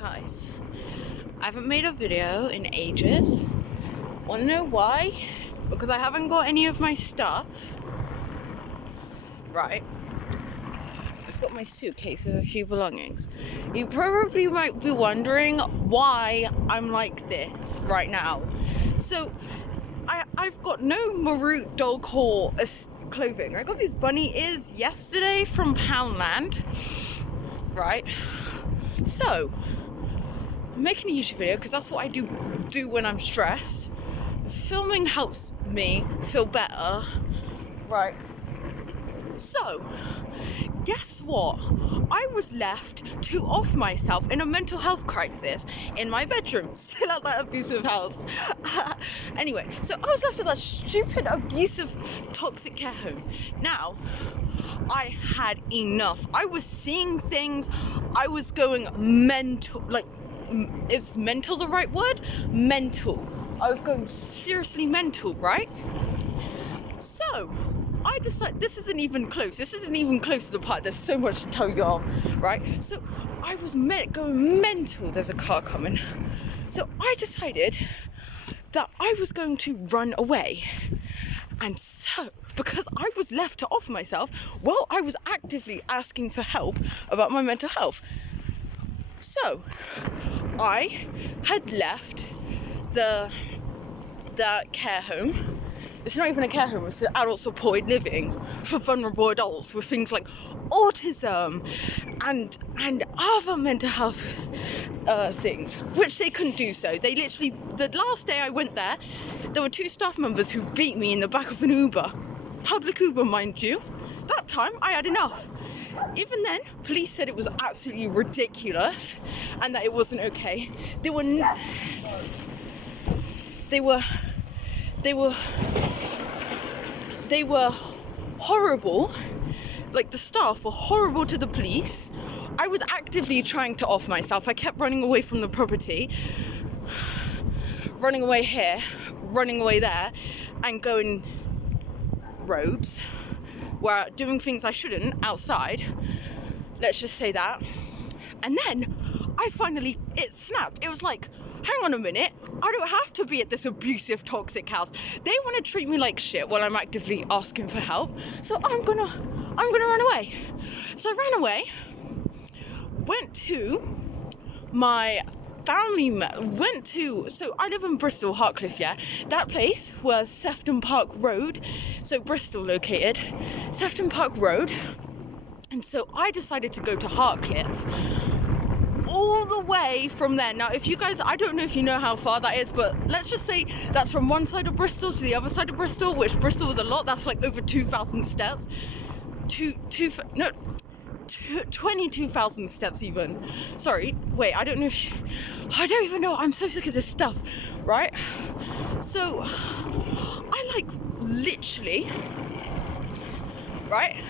Guys, I haven't made a video in ages. Wanna know why? Because I haven't got any of my stuff. Right. I've got my suitcase with a few belongings. You probably might be wondering why I'm like this right now. So, I've got no Marut dog haul clothing. I got these bunny ears yesterday from Poundland. Right. So, I'm making a YouTube video because that's what I do when I'm stressed. Filming helps me feel better. Right. So, guess what? I was left to off myself in a mental health crisis in my bedroom, still at that abusive house. Anyway, so I was left at that stupid, abusive, toxic care home. Now, I had enough. I was seeing things. I was going mental. Like, is mental the right word? Mental. I was going seriously mental, right? So, I decided, this isn't even close to the part, there's so much to tell y'all, right? So, I was going mental, there's a car coming. So, I decided that I was going to run away. And so, because I was left to off myself, while I was actively asking for help about my mental health. So, I had left the care home. It's not even a care home, it's an adult supported living for vulnerable adults with things like autism and other mental health things, which they couldn't do so. They literally, the last day I went there were 2 staff members who beat me in the back of an Uber. Public Uber, mind you. That time, I had enough. Even then, police said it was absolutely ridiculous and that it wasn't okay. They were horrible. Like, the staff were horrible to the police. I was actively trying to off myself. I kept running away from the property, running away here, running away there, and going roads where doing things I shouldn't outside. Let's just say that. And then it snapped. It was like, hang on a minute, I don't have to be at this abusive, toxic house. They want to treat me like shit while I'm actively asking for help. So I'm gonna run away. So I ran away, went to my family, so I live in Bristol, Hartcliffe, yeah? That place was Sefton Park Road, so Bristol located, Sefton Park Road. And so I decided to go to Hartcliffe, all the way from there. Now, if you guys, I don't know if you know how far that is, but let's just say that's from one side of Bristol to the other side of Bristol, which Bristol was a lot. That's like over 2,000 steps. 22,000 steps even. Sorry, wait, I don't even know. I'm so sick of this stuff, right? So, I like literally, right?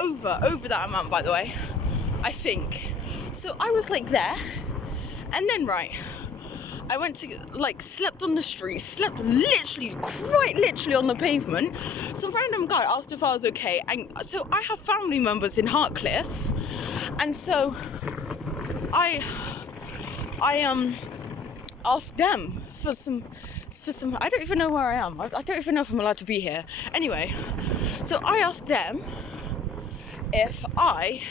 Over that amount, by the way, I think. So I was like there, and then right, I went to, like, slept on the street, slept quite literally on the pavement. Some random guy asked if I was okay, and so I have family members in Hartcliffe, and so I asked them for some, I don't even know where I am, I don't even know if I'm allowed to be here. Anyway, so I asked them if I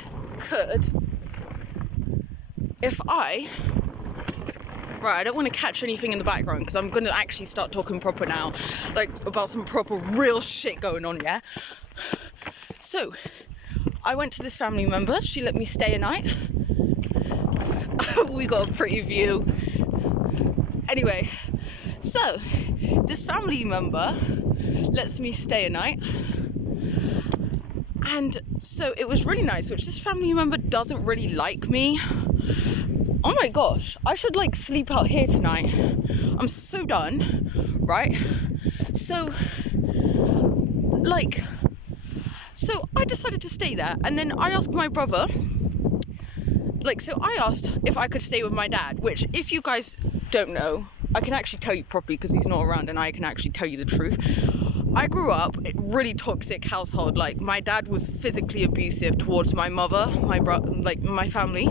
right, I don't want to catch anything in the background because I'm going to actually start talking proper now, like about some proper real shit going on, yeah? So, I went to this family member, she let me stay a night. We got a pretty view. Anyway, so, this family member lets me stay a night. And so it was really nice, which this family member doesn't really like me. Oh my gosh, I should like sleep out here tonight. I'm so done, right? So I decided to stay there, and then I asked my brother, I asked if I could stay with my dad, which, if you guys don't know, I can actually tell you properly because he's not around and I can actually tell you the truth. I grew up in a really toxic household. Like, my dad was physically abusive towards my mother, my family,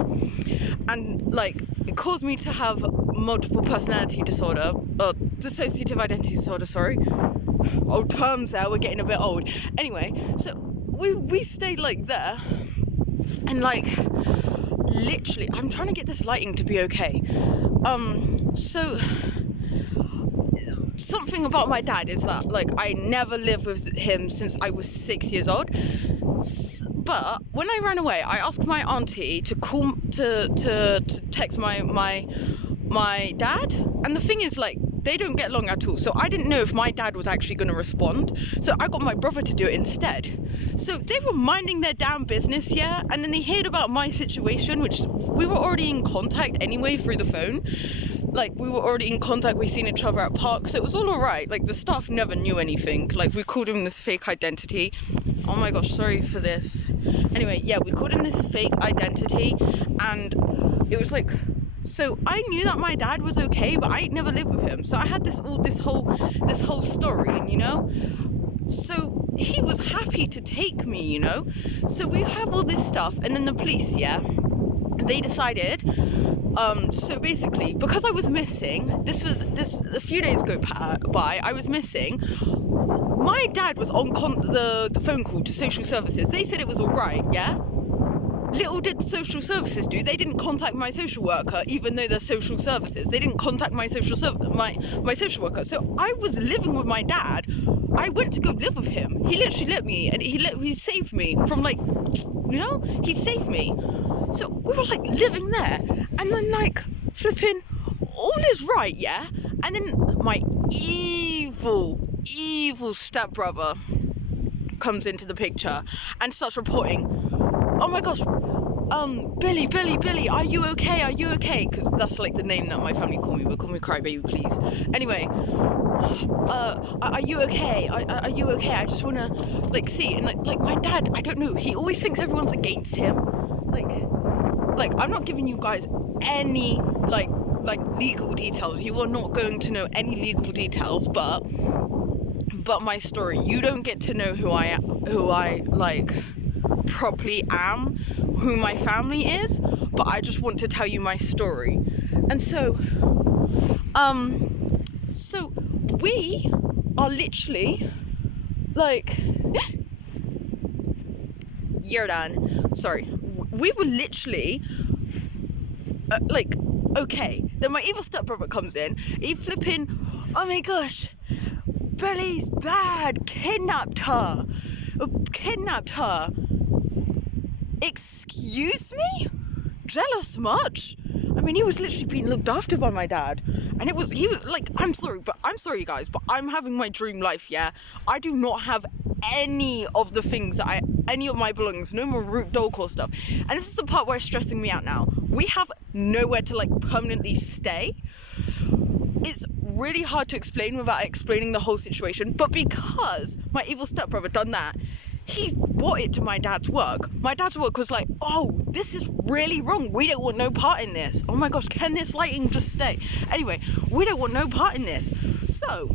and like it caused me to have multiple personality disorder, or dissociative identity disorder, sorry. Old terms there, we're getting a bit old. Anyway, so we stayed like there, and like literally, I'm trying to get this lighting to be okay. So something about my dad is that like I never lived with him since I was 6 years old. But when I ran away, I asked my auntie to call to text my dad, and the thing is, like, they don't get along at all, so I didn't know if my dad was actually going to respond, so I got my brother to do it instead. So they were minding their damn business, yeah, and then they heard about my situation, which we were already in contact anyway through the phone. Like, we were already in contact, we seen each other at parks, so it was all alright. Like, the staff never knew anything. Like, we called him this fake identity. Oh my gosh, sorry for this. Anyway, yeah, we called him this fake identity, and it was like, so I knew that my dad was okay, but I never lived with him. So I had this whole story, you know? So he was happy to take me, you know? So we have all this stuff, and then the police, yeah, they decided, so basically, because I was missing, a few days go by, I was missing, my dad was on the phone call to social services. They said it was alright, yeah? Little did social services do, they didn't contact my social worker, even though they're social services. They didn't contact my social worker. So I was living with my dad. I went to go live with him. He literally let me, and he saved me from, like, you know, he saved me. So we were like living there, and then like flipping, all is right, yeah? And then my evil stepbrother comes into the picture and starts reporting, oh my gosh, Billy, are you okay? Because that's like the name that my family call me, but call me Crybaby, please. Anyway, are you okay? Are you okay? I just wanna, like, see. And like my dad, I don't know, he always thinks everyone's against him. Like I'm not giving you guys any like legal details. You are not going to know any legal details, but my story. You don't get to know who I like properly am, who my family is, but I just want to tell you my story. And so so we are literally like you're done. Sorry. We were literally like, okay. Then my evil stepbrother comes in. He flipping, oh my gosh, Billy's dad kidnapped her. Excuse me? Jealous much? I mean, he was literally being looked after by my dad, and he was like, I'm sorry guys, but I'm having my dream life, yeah? I do not have any of the things any of my belongings, no more root dog stuff. And this is the part where it's stressing me out now. We have nowhere to like permanently stay. It's really hard to explain without explaining the whole situation, but because my evil stepbrother done that, he brought it to my dad's work. My dad's work was like, oh, this is really wrong. We don't want no part in this. Oh my gosh, can this lighting just stay? Anyway, we don't want no part in this. So,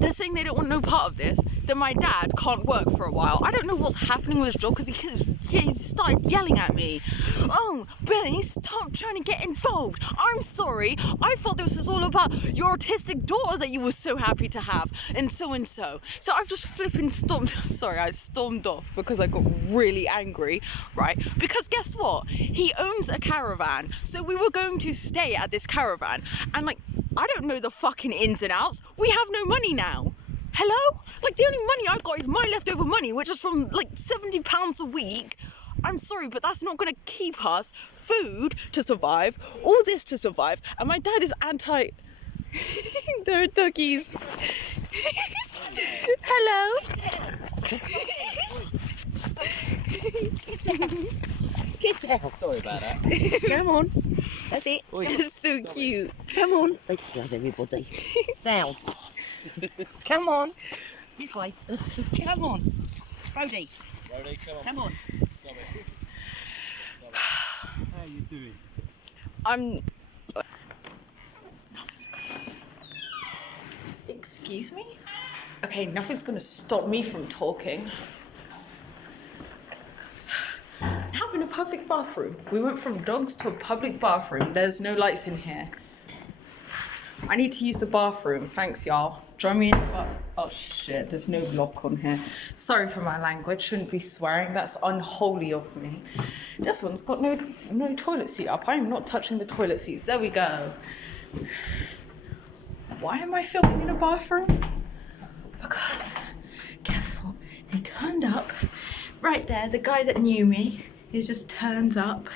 they're saying they don't want no part of this, then my dad can't work for a while. I don't know what's happening with his job, because he started yelling at me. Oh, Billy, stop trying to get involved. I'm sorry. I thought this was all about your autistic daughter that you were so happy to have, and so and so. So I've just flipping stormed. Sorry, I stormed off because I got really angry, right? Because guess what? He owns a caravan. So we were going to stay at this caravan, and like, I don't know the fucking ins and outs. We have no money now. Hello? Like, the only money I got is my leftover money, which is from like £70 a week. I'm sorry, but that's not going to keep us food to survive, all this to survive, and my dad is anti... There are duckies. Hello? Get down. Sorry about that. Come on. That's it. It's so cute. Come on. They just love everybody. Down. Come on. This way. Come on. Brody, come on. How you doing? I'm... Excuse me? Okay, nothing's gonna stop me from talking. Now I'm in a public bathroom. We went from dogs to a public bathroom. There's no lights in here. I need to use the bathroom. Thanks, y'all. Join me in the oh shit, there's no lock on here. Sorry for my language. Shouldn't be swearing. That's unholy of me. This one's got no toilet seat up. I am not touching the toilet seats. There we go. Why am I filming in a bathroom? Because guess what? They turned up right there. The guy that knew me, he just turns up.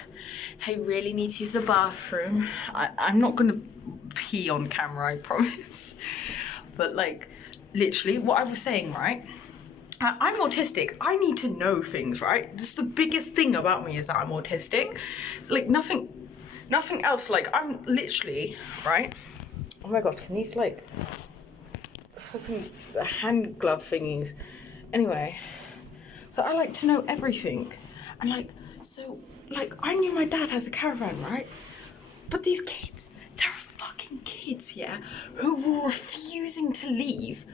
I really need to use the bathroom. I'm not gonna pee on camera, I promise. But like, literally, what I was saying, right? I'm autistic. I need to know things, right? Just the biggest thing about me is that I'm autistic. Like nothing else. Like I'm literally, right? Oh my god, can these like fucking hand glove thingies? Anyway, so I like to know everything, and like so. Like, I knew my dad has a caravan, right? But these kids, they're fucking kids, yeah? Who were refusing to leave.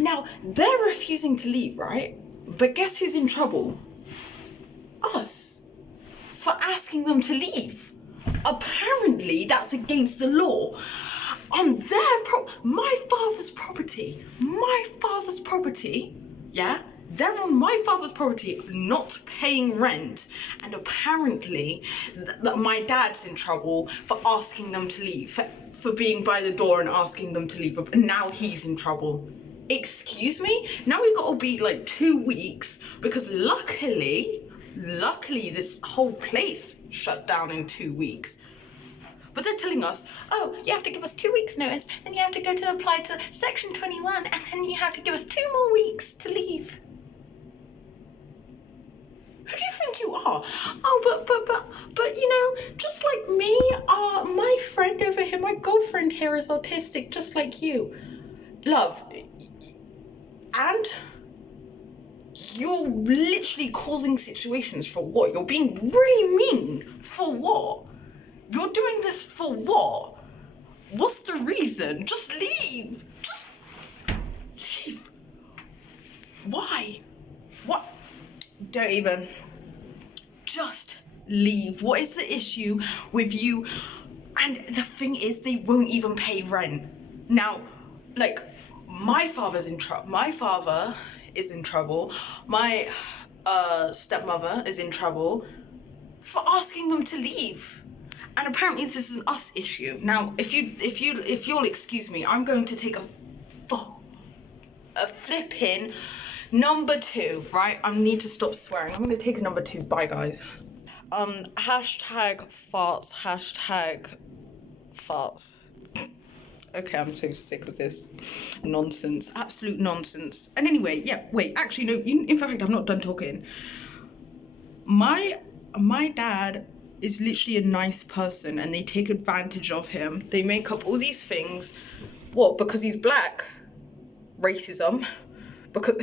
Now, they're refusing to leave, right? But guess who's in trouble? Us. For asking them to leave. Apparently, that's against the law. On my father's property. My father's property, yeah? They're on my father's property, not paying rent, and apparently my dad's in trouble for asking them to leave, for being by the door and asking them to leave, and now he's in trouble. Excuse me? Now we gotta be like 2 weeks, because luckily this whole place shut down in 2 weeks. But they're telling us, oh, you have to give us 2 weeks notice, then you have to go to apply to Section 21, and then you have to give us 2 more weeks to leave. Who do you think you are? Oh, but you know, just like me, my friend over here, my girlfriend here is autistic, just like you. Love. And you're literally causing situations for what? You're being really mean. For what? You're doing this for what? What's the reason? Just leave. Just leave. Why? What? Don't even. Just leave. What is the issue with you? And the thing is, they won't even pay rent. Now, like, my father's in trouble. My father is in trouble. My stepmother is in trouble for asking them to leave. And apparently this is an us issue. Now, if you'll excuse me, I'm going to take a flipping number 2, right? I need to stop swearing. I'm gonna take a number 2. Bye, guys. Hashtag farts. Okay, I'm so sick of this nonsense. Absolute nonsense. And anyway, yeah, wait, actually, no, in fact, I'm not done talking. My dad is literally a nice person, and they take advantage of him. They make up all these things. What? Because he's black? Racism. Because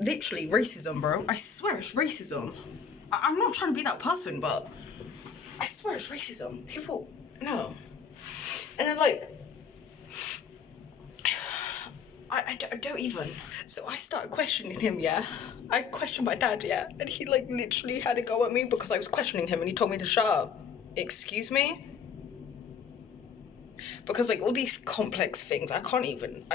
literally racism, bro. I swear it's racism. I'm not trying to be that person, but I swear it's racism. People, no. And then like, I don't even. So I started questioning him, yeah. I questioned my dad, yeah. And he like literally had to go at me because I was questioning him, and he told me to shut up. Excuse me? Because like all these complex things, I can't even.